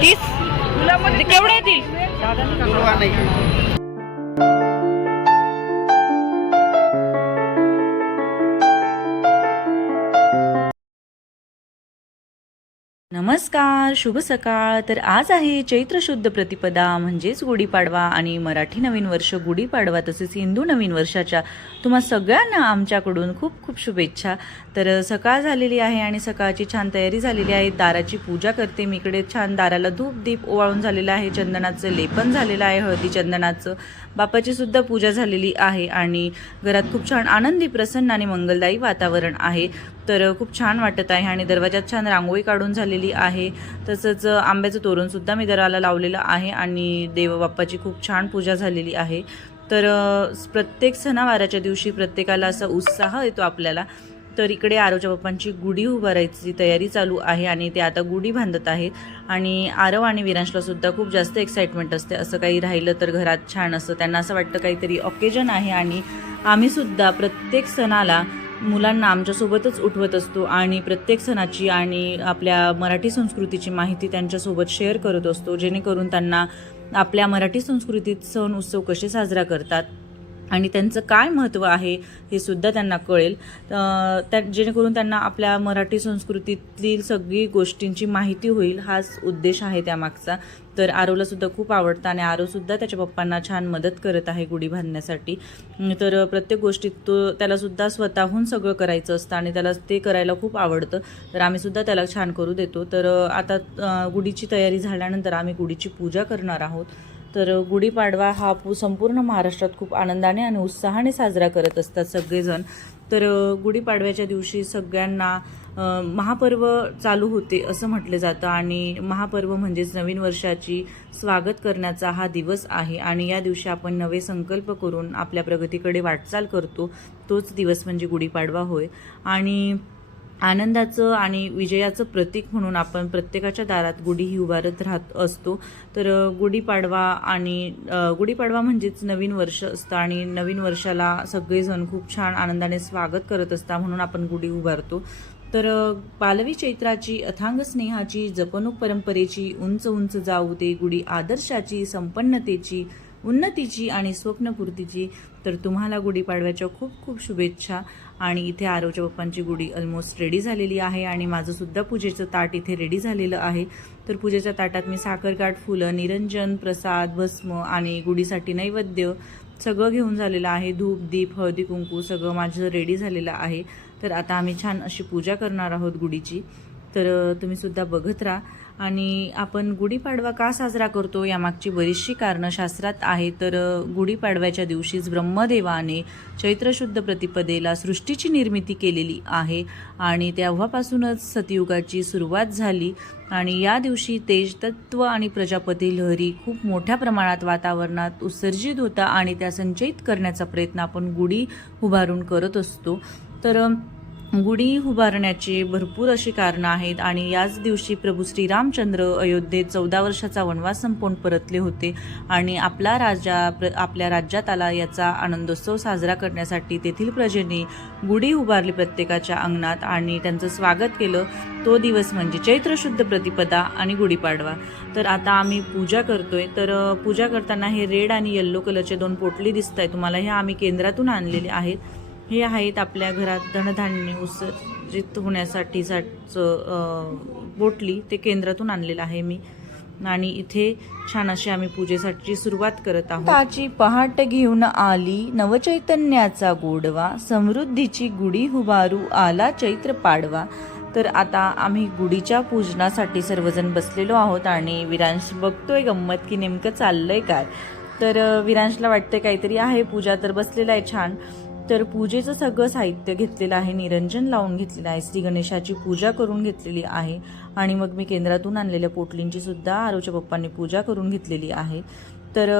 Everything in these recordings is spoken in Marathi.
तीस? केवढे येतील? नमस्कार शुभ सकाळ. तर आज आहे चैत्र शुद्ध प्रतिपदा म्हणजेच गुढीपाडवा आणि मराठी नवीन वर्ष गुढीपाडवा तसेच हिंदू नवीन वर्षाच्या तुम्हा सगळ्यांना आमच्याकडून खूप खूप शुभेच्छा. तर सकाळ झालेली आहे आणि सकाळची छान तयारी झालेली आहे. दाराची पूजा करते मी इकडे. छान दाराला धूप दीप ओवाळून झालेलं आहे. चंदनाचं लेपन झालेलं आहे. हळदी चंदनाचं बापाची सुद्धा पूजा झालेली आहे. आणि घरात खूप छान आनंदी प्रसन्न आणि मंगलदायी वातावरण आहे. तर खूप छान वाटत आहे आणि दरवाजात छान रांगोळी काढून झालेली आहे. तसंच आंब्याचं तोरणसुद्धा मी दराला लावलेलं आहे आणि देवबाप्पाची खूप छान पूजा झालेली आहे. तर प्रत्येक सणावाराच्या दिवशी प्रत्येकाला असा उत्साह येतो आपल्याला. तर इकडे आरवच्या बाप्पांची गुढी उभारायची तयारी चालू आहे आणि ते आता गुढी बांधत आहेत. आणि आरव आणि विरांशलासुद्धा खूप जास्त एक्साइटमेंट असते. असं काही राहिलं तर घरात छान असं त्यांना असं वाटतं काहीतरी ऑकेजन आहे. आणि आम्हीसुद्धा प्रत्येक सणाला मुलांना आमच्यासोबतच उठवत असतो आणि प्रत्येक सणाची आणि आपल्या मराठी संस्कृतीची माहिती त्यांच्यासोबत शेअर करत असतो जेणेकरून त्यांना आपल्या मराठी संस्कृतीत सण उत्सव कसे साजरा करतात आणि त्यांचं काय महत्त्व आहे हे सुद्धा त्यांना कळेल. त्या जेणेकरून त्यांना आपल्या मराठी संस्कृतीतील सगळी गोष्टींची माहिती होईल हाच उद्देश आहे त्यामागचा. तर आरोलासुद्धा खूप आवडतं आणि आरोसुद्धा त्याच्या पप्पांना छान मदत करत आहे गुढी बांधण्यासाठी. तर प्रत्येक गोष्टीत तो त्यालासुद्धा स्वतःहून सगळं करायचं असतं आणि त्याला ते करायला खूप आवडतं. तर आम्ही सुद्धा त्याला छान करू देतो. तर आता गुढीची तयारी झाल्यानंतर आम्ही गुढीची पूजा करणार आहोत. तर गुढीपाडवा हा पू संपूर्ण महाराष्ट्रात खूप आनंदाने आणि उत्साहाने साजरा करत असतात सगळेजण. तर गुढीपाडव्याच्या दिवशी सगळ्यांना महापर्व चालू होते असं म्हटलं जातं आणि महापर्व म्हणजेच नवीन वर्षाची स्वागत करण्याचा हा दिवस आहे आणि या दिवशी आपण नवे संकल्प करून आपल्या प्रगतीकडे वाटचाल करतो. तोच दिवस म्हणजे गुढीपाडवा होय. आणि आनंदाचं आणि विजयाचं प्रतीक म्हणून आपण प्रत्येकाच्या दारात गुढी ही उभारत राहत असतो. तर गुढीपाडवा आणि गुढीपाडवा म्हणजेच नवीन वर्ष असतं आणि नवीन वर्षाला सगळेजण खूप छान आनंदाने स्वागत करत असतात म्हणून आपण गुढी उभारतो. तर पालवी चैत्राची अथांग स्नेहाची जपणूक परंपरेची उंच उंच जाऊ दे गुढी आदर्शाची संपन्नतेची उन्नतीची आणि स्वप्नपूर्तीची तर तुम्हाला गुढीपाडव्याच्या खूप खूप शुभेच्छा. आणि इथे आरोच्या पप्पांची गुढी ऑलमोस्ट रेडी झालेली आहे आणि माझंसुद्धा पूजेचं ताट इथे रेडी झालेलं आहे. तर पूजेच्या ताटात मी साखरकाठ फुलं निरंजन प्रसाद भस्म आणि गुढीसाठी नैवेद्य सगळं घेऊन झालेलं आहे. धूप दीप हळदी कुंकू सगळं माझं रेडी झालेलं आहे. तर आता आम्ही छान अशी पूजा करणार आहोत गुढीची. तर तुम्हीसुद्धा बघत राहा. आणि आपण गुढीपाडवा का साजरा करतो यामागची बरीचशी कारणं शास्त्रात आहे. तर गुढीपाडव्याच्या दिवशीच ब्रह्मदेवाने चैत्रशुद्ध प्रतिपदेला सृष्टीची निर्मिती केलेली आहे आणि तेव्हापासूनच सतयुगाची सुरुवात झाली आणि या दिवशी तेज तत्व आणि प्रजापती लहरी खूप मोठ्या प्रमाणात वातावरणात उत्सर्जित होता आणि त्या संचयित करण्याचा प्रयत्न आपण गुढी उभारून करत असतो. तर गुढी उभारण्याची भरपूर अशी कारणं आहेत आणि याच दिवशी प्रभू श्रीरामचंद्र अयोध्येत चौदा वर्षाचा वनवास संपवून परतले होते आणि आपला राजा प्र आपल्या राज्यात आला याचा आनंदोत्सव साजरा करण्यासाठी तेथील प्रजेने गुढी उभारली प्रत्येकाच्या अंगणात आणि त्यांचं स्वागत केलं. तो दिवस म्हणजे चैत्र शुद्ध प्रतिपदा आणि गुढीपाडवा. तर आता आम्ही पूजा करतोय. तर पूजा करताना हे रेड आणि येल्लो कलरचे दोन पोटली दिसत आहे तुम्हाला हे आम्ही केंद्रातून आणलेले आहेत. हे आहेत आपल्या घरात धनधान्य उत्सर्जित होण्यासाठीचं बोटली ते केंद्रातून आणलेलं आहे मी. आणि इथे छान अशी आम्ही पूजेसाठी सुरुवात करत आहोत. ताची पहाट घेऊन आली नवचैतन्याचा गोडवा. समृद्धीची गुढी हुबारू आला चैत्र पाडवा. तर आता आम्ही गुढीच्या पूजनासाठी सर्वजण बसलेलो आहोत आणि विरांश बघतोय गंमत की नेमकं चाललंय काय. तर विरांशला वाटतंय काहीतरी आहे. पूजा तर बसलेला आहे छान. तर पूजेचं सगळं साहित्य घेतलेलं आहे. निरंजन लावून घेतलेलं आहे. श्री गणेशाची पूजा करून घेतलेली आहे. आणि मग मी केंद्रातून आणलेल्या पोटलींची सुद्धा आरोच्या पप्पांनी पूजा करून घेतलेली आहे. तर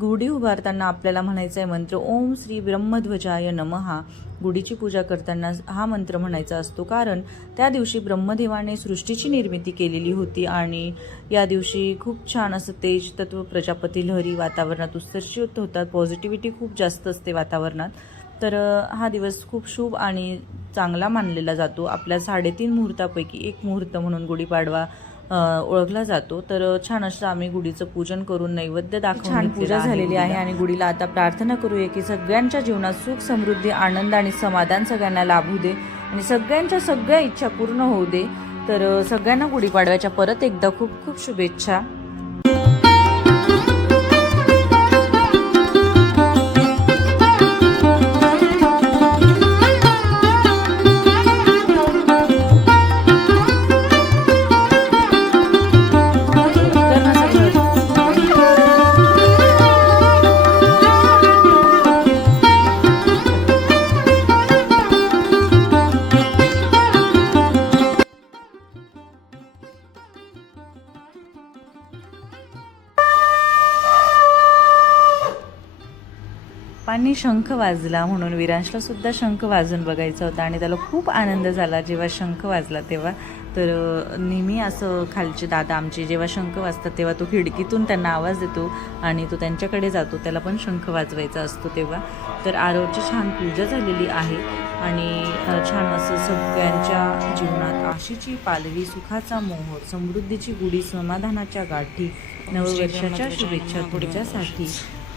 गुढी उभारताना आपल्याला म्हणायचं आहे मंत्र ओम श्री ब्रह्मध्वजाय नमहा गुढीची पूजा करताना हा मंत्र म्हणायचा असतो. कारण त्या दिवशी ब्रह्मदेवाने सृष्टीची निर्मिती केलेली होती आणि या दिवशी खूप छान असं तेज तत्व प्रजापती लहरी वातावरणात उत्सर्जित होतात. पॉझिटिव्हिटी खूप जास्त असते वातावरणात. तर हा दिवस खूप शुभ आणि चांगला मानलेला जातो. आपल्या साडेतीन मुहूर्तापैकी एक मुहूर्त म्हणून गुढीपाडवा ओळखला जातो. तर छान असं आम्ही गुढीचं पूजन करून नैवेद्य दाखवून छान पूजा झालेली आहे आणि गुढीला आता प्रार्थना करूया की सगळ्यांच्या जीवनात सुख समृद्धी आनंद आणि समाधान सगळ्यांना लाभू दे आणि सगळ्यांच्या सगळ्या इच्छा पूर्ण होऊ दे. तर सगळ्यांना गुढीपाडव्याच्या परत एकदा खूप खूप शुभेच्छा. आणि शंख वाजला म्हणून विरांशला सुद्धा शंख वाजून बघायचा होता आणि त्याला खूप आनंद झाला जेव्हा शंख वाजला तेव्हा. तर नेहमी असं खालचे दादा आमचे जेव्हा शंख वाजतात तेव्हा तो खिडकीतून त्यांना आवाज देतो आणि तो त्यांच्याकडे जातो त्याला पण शंख वाजवायचा असतो तेव्हा. तर आरवची छान पूजा झालेली आहे आणि छान असं सगळ्यांच्या जीवनात आशीची पालवी सुखाचा मोहर समृद्धीची गुढी समाधानाच्या गाठी नववर्षाच्या शुभेच्छा तुमच्यासाठी.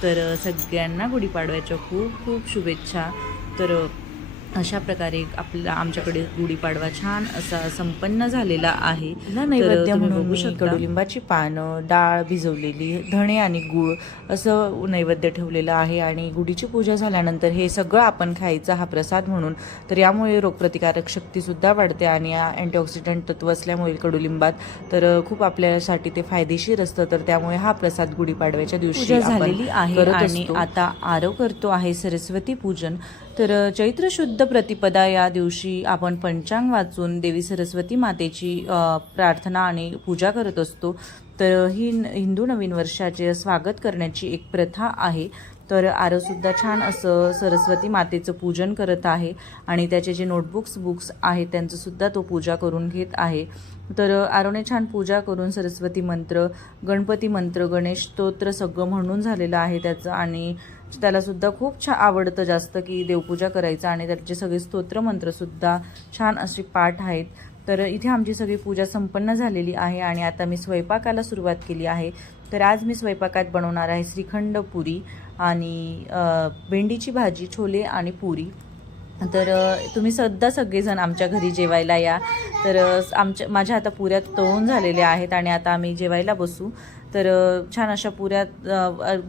तर सगळ्यांना गुढीपाडव्याच्या खूप खूप शुभेच्छा. तर अशा प्रकारे आपला आमच्याकडे गुढीपाडवा छान असा संपन्न झालेला आहे नैवेद्य म्हणून बघू मी शकता. कडुलिंबाची पानं डाळ भिजवलेली धणे आणि गूळ असं नैवेद्य ठेवलेलं आहे आणि गुढीची पूजा झाल्यानंतर हे सगळं आपण खायचं हा प्रसाद म्हणून तर यामुळे रोगप्रतिकारक शक्ती सुद्धा वाढते आणि अँटीऑक्सिडंट तत्व असल्यामुळे कडुलिंबात तर खूप आपल्यासाठी ते फायदेशीर असतं तर त्यामुळे हा प्रसाद गुढीपाडव्याच्या दिवशी झालेली आहे आणि. आता आरव करतो आहे सरस्वती पूजन तर चैत्र शुद्ध प्रतिपदा या दिवशी आपण पंचांग वाचून देवी सरस्वती मातेची प्रार्थना आणि पूजा करत असतो. तर ही न- हिंदू नवीन वर्षाचे स्वागत करण्याची एक प्रथा आहे. तर आरसुद्धा छान असं सरस्वती मातेचं पूजन करत आहे आणि त्याचे जे नोटबुक्स बुक्स आहेत त्यांचंसुद्धा तो पूजा करून घेत आहे. तर आरोने छान पूजा करून सरस्वती मंत्र गणपती मंत्र गणेश स्तोत्र सगळं म्हणून झालेलं आहे त्याचं आणि त्याला सुद्धा खूप छान आवडतं जास्त की देवपूजा करायचं आणि त्याचे सगळे स्तोत्रमंत्रसुद्धा छान असे पाठ आहेत. तर इथे आमची सगळी पूजा संपन्न झालेली आहे आणि आता मी स्वयंपाकाला सुरुवात केली आहे. तर आज मी स्वयंपाकात बनवणार आहे श्रीखंड पुरी आणि भेंडीची भाजी छोले आणि पुरी. तर तुम्ही सध्या सगळेजण आमच्या घरी जेवायला या. तर आमच्या माझ्या आता पुऱ्या तळून झालेल्या आहेत आणि आता आम्ही जेवायला बसू. तर छान अशा पुऱ्यात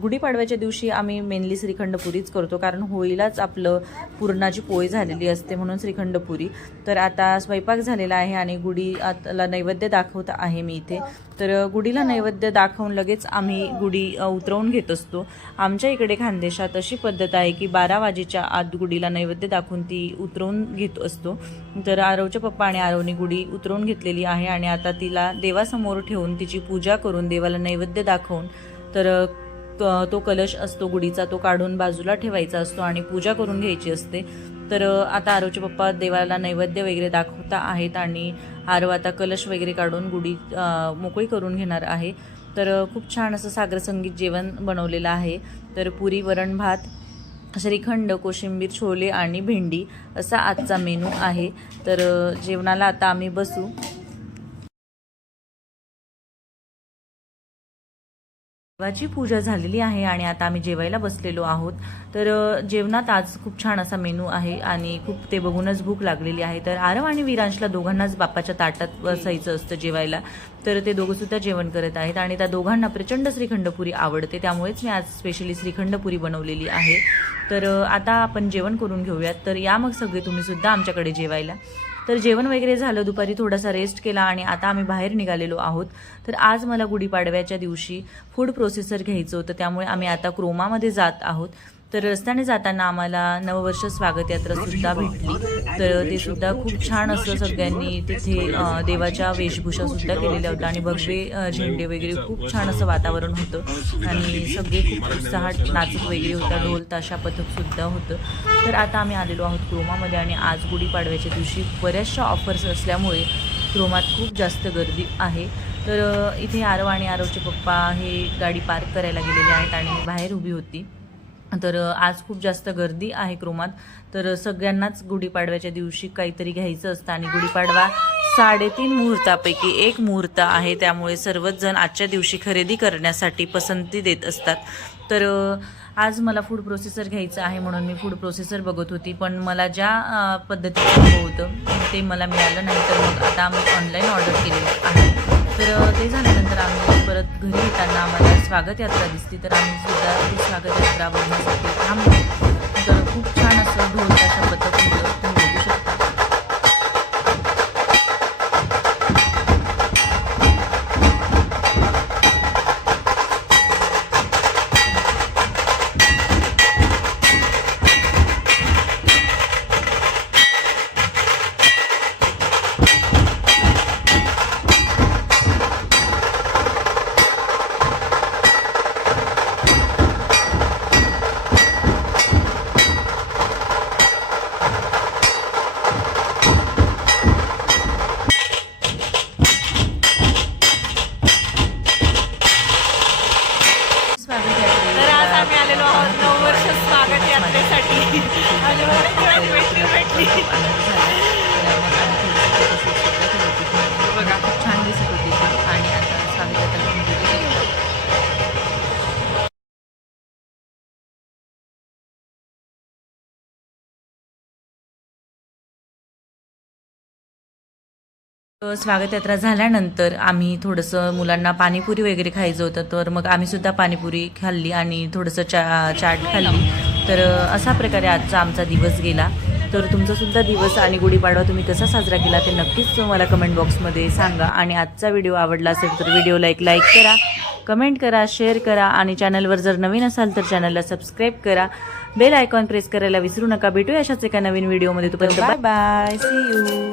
गुढीपाडव्याच्या दिवशी आम्ही मेनली श्रीखंड पुरीच करतो कारण होळीलाच आपलं पुरणाची पोळी झालेली असते म्हणून श्रीखंड पुरी तर आता स्वयंपाक झालेला आहे आणि गुढी आताला नैवेद्य दाखवत आहे मी इथे. तर गुढीला नैवेद्य दाखवून लगेच आम्ही गुढी उतरवून घेत असतो. आमच्या इकडे खानदेशात अशी पद्धत आहे की बारा वाजेच्या आत गुढीला नैवेद्य दाखवून ती उतरवून घेत असतो. तर आरवच्या पप्पा आणि आरवने गुढी उतरवून घेतलेली आहे आणि आता तिला देवासमोर ठेवून तिची पूजा करून देवाला नैवेद्य दाखवून तर क- तो कलश असतो गुढीचा तो काढून बाजूला ठेवायचा असतो आणि पूजा करून घ्यायची असते. तर आता आरोचे पप्पा देवाला नैवेद्य वगैरे दाखवता आहेत आणि आरव आता कलश वगैरे काढून गुढी मोकळी करून घेणार आहे. तर खूप छान असं सागरसंगीत जेवण बनवलेलं आहे. तर पुरी वरण भात श्रीखंड कोशिंबीर छोले आणि भेंडी असा आजचा मेनू आहे. तर जेवणाला आता आम्ही बसू. देवाची पूजा झालेली आहे आणि आता आम्ही जेवायला बसलेलो आहोत. तर जेवणात आज खूप छान असा मेनू आहे आणि खूप ते बघूनच भूक लागलेली आहे. तर आरव आणि विरांशला दोघांनाच बापाच्या ताटात बसायचं असतं जेवायला. तर ते दोघं सुद्धा जेवण करत आहेत आणि त्या दोघांना प्रचंड श्रीखंडपुरी आवडते. त्यामुळेच मी आज स्पेशली श्रीखंडपुरी बनवलेली आहे. तर आता आपण जेवण करून घेऊयात. तर या मग सगळे तुम्ही सुद्धा आमच्याकडे जेवायला. तर जेवण वगैरे झालं दुपारी थोडासा रेस्ट केला आणि आता आम्ही बाहेर निघालेलो आहोत. तर आज मला गुढीपाडव्याच्या दिवशी फूड प्रोसेसर घ्यायचं होतं त्यामुळे आम्ही आता क्रोमामध्ये जात आहोत. तर रस्त्याने जाताना आम्हाला नववर्ष स्वागत यात्रा सुद्धा भेटली. तर ते सुद्धा खूप छान असं सगळ्यांनी तिथे देवाच्या वेशभूषा सुद्धा केलेल्या होत्या आणि भगवे झेंडे वगैरे खूप छान असं वातावरण होतं. आणि सगळे खूप उत्साहात नाचत वगैरे होता ढोल ताशा पथक सुद्धा होतं. तर आता आम्ही आलेलो आहोत क्रोमामध्ये आणि आज गुढीपाडव्याच्या दिवशी बऱ्याचशा ऑफर्स असल्यामुळे क्रोमात खूप जास्त गर्दी आहे. तर इथे आरव आणि आरवचे पप्पा हे गाडी पार्क करायला गेलेले आहेत आणि बाहेर उभी होती. तर आज खूप जास्त गर्दी आहे क्रोमात. तर सगळ्यांनाच गुढीपाडव्याच्या दिवशी काहीतरी घ्यायचं असतं आणि गुढीपाडवा साडेतीन मुहूर्तापैकी एक मुहूर्त आहे. त्यामुळे सर्वच जण आजच्या दिवशी खरेदी करण्यासाठी पसंती देत असतात. तर आज मला फूड प्रोसेसर घ्यायचं आहे म्हणून मी फूड प्रोसेसर बघत होती. पण मला ज्या पद्धतीचं हवं होतं ते मला मिळालं नाही. तर मग आता मी ऑनलाईन ऑर्डर केलेलं आहे. तर ते झाल्यानंतर आम्ही परत घरी येताना आम्हाला स्वागत यात्रा दिसली. तर आम्ही सुद्धा ती स्वागत यात्रा बघण्यासाठी थांबलो. तर खूप छान असं ढोलताशा पथक होतं. स्वागत यात्रा झाल्यानंतर आम्ही थोडंसं मुलांना पाणीपुरी वगैरे खायचं होतं तर मग आम्ही सुद्धा पाणीपुरी खाल्ली आणि थोडंसं चा चाट खाल्ली. तर अशा प्रकारे आजचा आमचा दिवस गेला. तर तुमचा सुद्धा दिवस आणि गुढीपाडवा तुम्ही कसा साजरा केला ते नक्कीच मला कमेंट बॉक्समध्ये सांगा. आणि आजचा व्हिडिओ आवडला असेल तर व्हिडिओला एक लाईक करा कमेंट करा शेअर करा आणि चॅनलवर जर नवीन असाल तर चॅनलला सबस्क्राईब करा. बेल आयकॉन प्रेस करायला विसरू नका. भेटूया अशाच एका नवीन व्हिडिओमध्ये तोपर्यंत बाय बाय सी यू